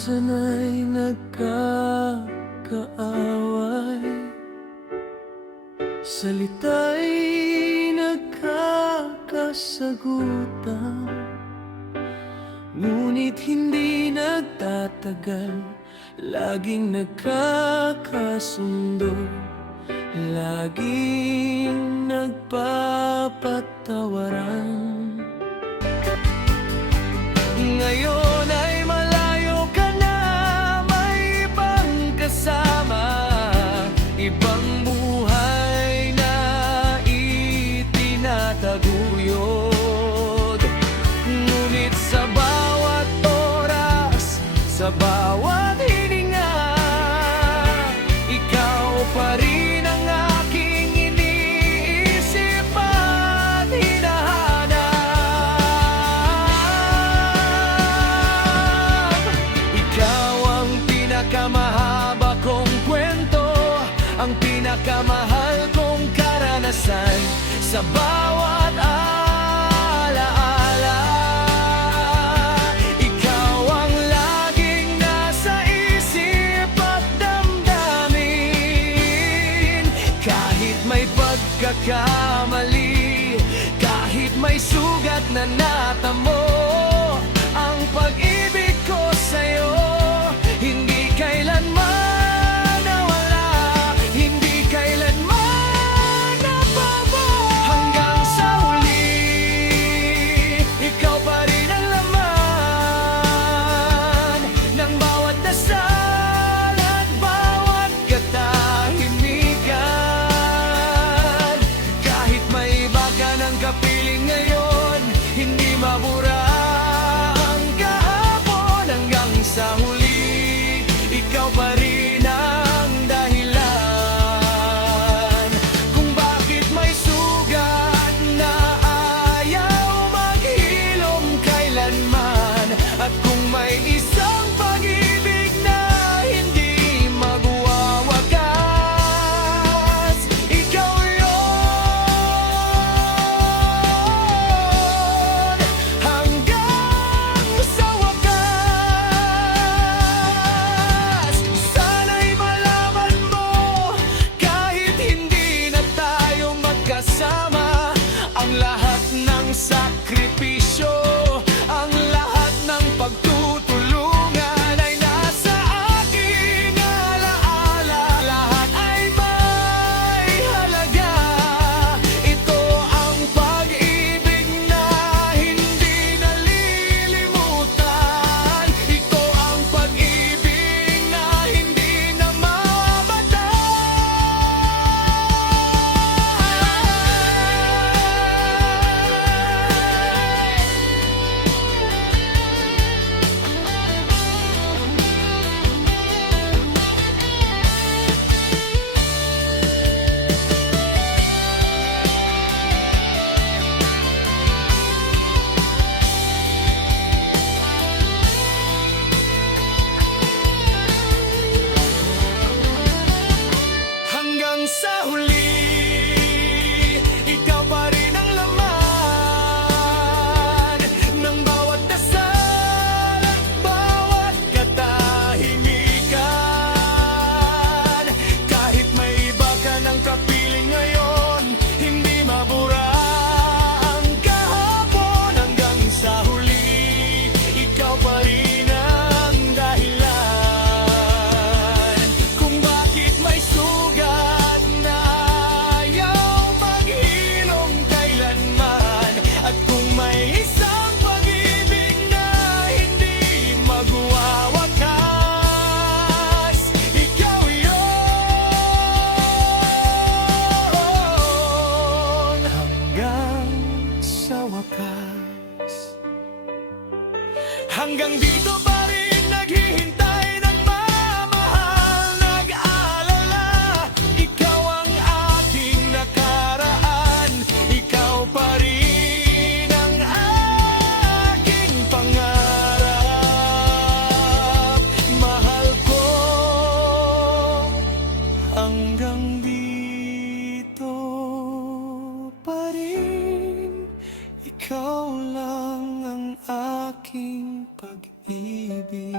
sana'y nagkakaaway, salita'y nagkakasagutan, ngunit hindi nagtatagal, laging nagkakasundo, laging nagpapatawaran. Ngayon ay malayo ka na, may ibang kasama, ibang buhay na itinataguyod. Ngunit sa bawat oras, sa bawat hininga, ikaw pa rin ang aking iniisip at hinahanap. Ikaw ang pinakamahaba kong kwento, ang pinakamahal kong karanasan, sa bawat alaala. Ikaw ang laging nasa isip at damdamin. Kahit may pagkakamali, kahit may sugat na natamo, ang pag-ibig ko sa'yo hindi kailanman nawala, hindi kailanman nabago. Hanggang sa huli, ikaw pa rin ang laman ng bawat dasal at bawat katahimikan. Kahit may iba ka ng kapiling ngayon, hindi mabura ang kahapon. Hanggang sa huli, ikaw pa rin ang dahilan kung bakit may sugat na ayaw maghilom kailanman, at kung may isang pag-ibig na hindi magwawakas, ikaw yun hanggang sa wakas. Sana'y malaman mo, kahit hindi na tayo magkasama, ang lahat ng sakripisyo, ang lahat ng pagtutulungan ay nasa aking alaala. Lahat ay may halaga. Ito ang pag-ibig na hindi nalilimutan. Ito ang pag-ibig na hindi namamatay. Hanggang sa huli, ikaw pa rin ang laman ng bawat dasal at bawat katahimikan. Kahit may iba ka ng kapiling ngayon, hindi mabura ang kahapon. Hanggang sa huli, ikaw pa rin ang dahilan kung bakit may sugat na ayaw maghilom kailanman, at kung may isang pag-ibig na hindi magwawakas, ikaw yun hanggang sa wakas. Hanggang dito pa rin naghihintay, nagmamahal, nag-aalala. Ikaw ang aking nakaraan, ikaw pa rin ang aking pangarap. Mahal ko hanggang dito pa rin. Ikaw lang ang aking pag-ibig.